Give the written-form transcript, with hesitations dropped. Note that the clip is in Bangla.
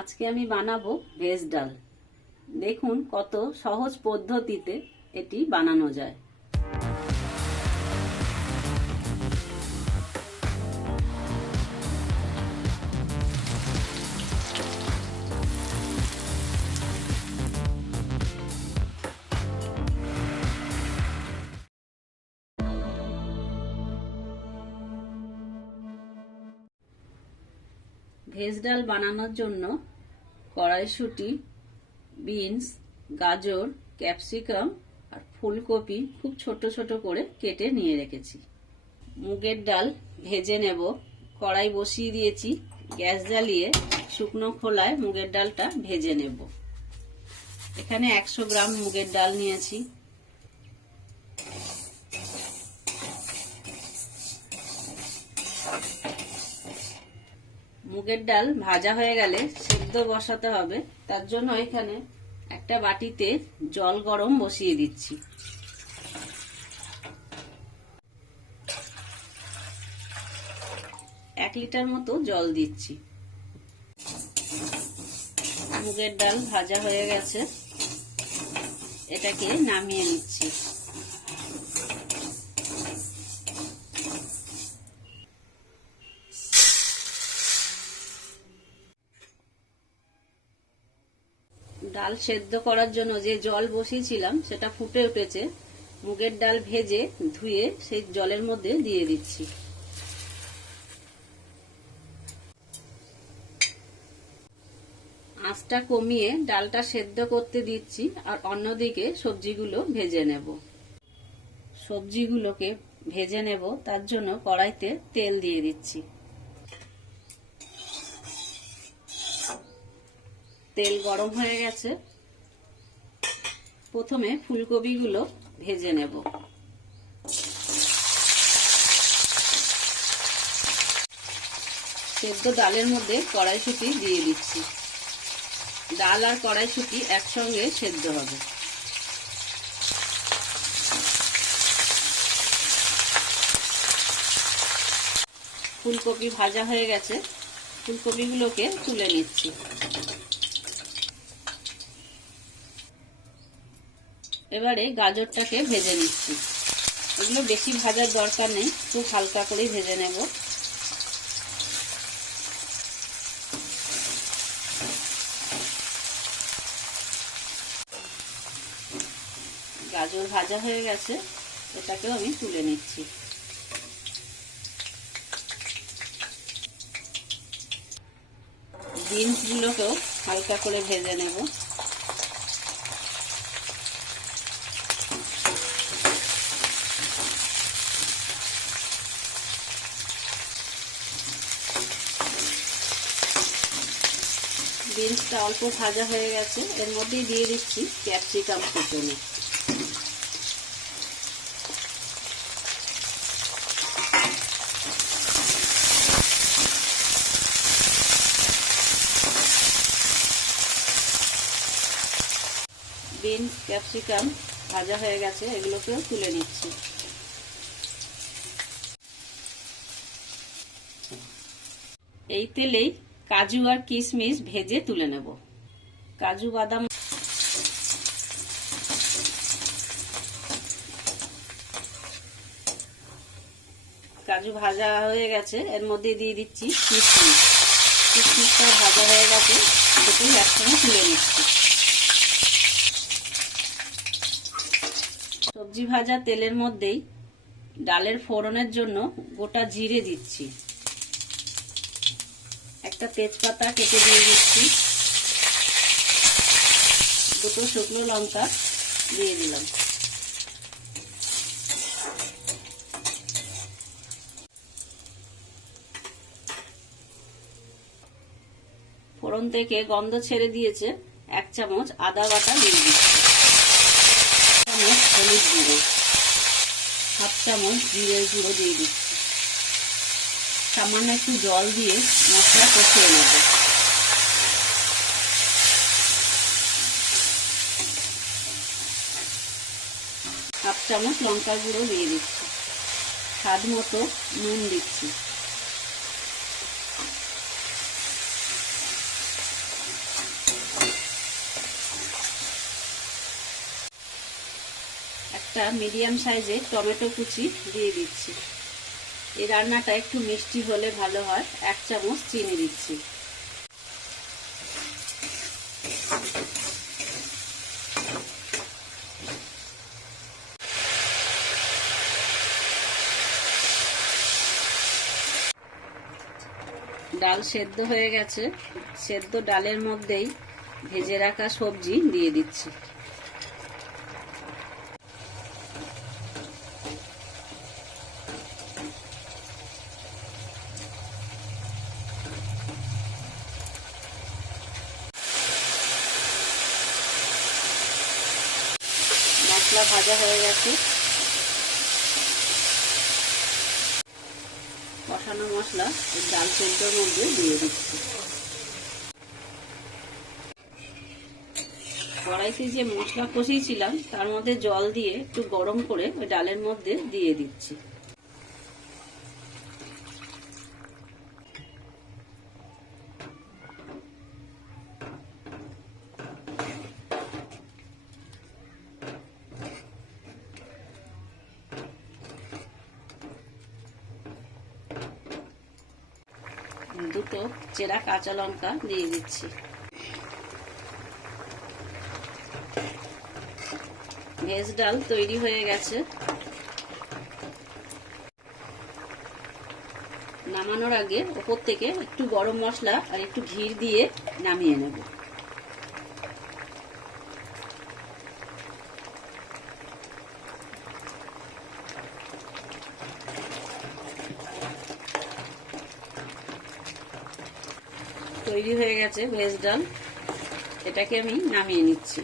আজকে আমি বানাবো ভেজ ডাল। দেখুন কত সহজ পদ্ধতিতে এটি বানানো যায়। ভেজ ডাল বানানোর জন্য কড়াইশুঁটি, বিনস, গাজর, ক্যাপসিকাম আর ফুলকপি খুব ছোট ছোট করে কেটে নিয়ে রেখেছি। মুগের ডাল ভেজে নেব। কড়াই বসিয়ে দিয়েছি, গ্যাস জ্বালিয়ে শুকনো খোলায় মুগের ডালটা ভেজে নেব। এখানে 100 গ্রাম মুগের ডাল নিয়েছি। মুগের ডাল ভাজা হয়ে গেলে সিদ্ধ বসাতে হবে। তার জন্য এখানে একটা বাটিতে জল গরম বসিয়ে দিচ্ছি। এক লিটার মতো জল দিচ্ছি। মুগের ডাল ভাজা হয়ে গেছে, এটাকে নামিয়ে নিচ্ছি। ডাল সেদ্ধ করার জন্য যে জল বসিয়েছিলাম সেটা ফুটে উঠেছে। মুগের ডাল ভেজে ধুয়ে সেই জলের মধ্যে দিয়ে দিচ্ছি। আঁচটা কমিয়ে ডালটা সেদ্ধ করতে দিচ্ছি আর অন্যদিকে সবজিগুলো ভেজে নেব। সবজিগুলোকে ভেজে নেব, তার জন্য কড়াইতে তেল দিয়ে দিচ্ছি। তেল গরম হয়ে গেছে। প্রথমে ফুলকপিগুলো ভেজে নেব। সেদ্ধ ডালের মধ্যে কড়াইশুঁটি দিয়ে দিচ্ছি। ডাল আর কড়াইশুঁটি একসঙ্গে সেদ্ধ হবে। ফুলকপি ভাজা হয়ে গেছে, ফুলকপিগুলোকে তুলে নিচ্ছি। এবারে গাজরটাকে ভেজে নিচ্ছি। এগুলো বেশি ভাজার দরকার নেই, খুব হালকা করে ভেজে নেব। গাজর ভাজা হয়ে গেছে, এটাকেও আমি তুলে নিচ্ছি। বিনসগুলোকেও হালকা করে ভেজে নেব। বিনসটা অল্প ভাজা হয়ে গেছে, এর মধ্যেই দিয়ে দিচ্ছি ক্যাপসিকাম কুচনো। বিনস, ক্যাপসিকাম ভাজা হয়ে গেছে, এগুলোকেও তুলে নিচ্ছি। এই তেলেই কাজু আর কিশমিশ ভেজে তুলে নেব। কাজু বাদাম কাজু ভাজা হয়ে গেছে, এর মধ্যে দিয়ে দিচ্ছি কিশমিশ। কিশমিশটা ভাজা হয়ে গেছে, সেটাই একসঙ্গে তুলে নিচ্ছি। সবজি ভাজা তেলের মধ্যেই ডালের ফোড়নের জন্য গোটা জিরে দিচ্ছি। একটা তেজপাতা কেটে দিয়ে দিচ্ছি। দুটো শুকনো লঙ্কা দিয়ে দিলাম। ফোড়ন থেকে গন্ধ ছেড়ে দিয়েছে, 1 চামচ আদা বাটা দিয়ে দিচ্ছি। 1 চামচ হলুদ গুঁড়ো, 1/2 চামচ জিরের গুঁড়ো দিয়ে দিচ্ছি। সামান্য একটু জল দিয়ে মশলা কষিয়ে নেব। হাফ চামচ লঙ্কার গুঁড়ো দিয়ে দিচ্ছি। স্বাদ মতো নুন দিচ্ছি। একটা মিডিয়াম সাইজের টমেটো কুচি দিয়ে দিচ্ছি। এই রান্নাটা একটু মিষ্টি হলে ভালো হয়। 1 চামচ চিনি দিচ্ছি। ডাল সেদ্ধ হয়ে গেছে। সেদ্ধ ডালের মধ্যেই ভেজে রাখা সবজি দিয়ে দিচ্ছি। মশলা ভাজা হয়ে গেছে। কষানো মশলা ডাল সেদ্ধর মধ্যে দিয়ে দিচ্ছি। কড়াইতে যে মশলা কষিয়েছিলাম তার মধ্যে জল দিয়ে একটু গরম করে ওই ডালের মধ্যে দিয়ে দিচ্ছি। দুটো চেরা কাঁচা লঙ্কা দিয়ে দিচ্ছি। ভেজ ডাল তৈরি হয়ে গেছে। নামানোর আগে উপর থেকে একটু গরম মশলা আর একটু ঘি দিয়ে নামিয়ে নেব। তৈরি হয়ে গেছে ভেজ ডাল। এটাকে আমি নামিয়ে নিচ্ছি।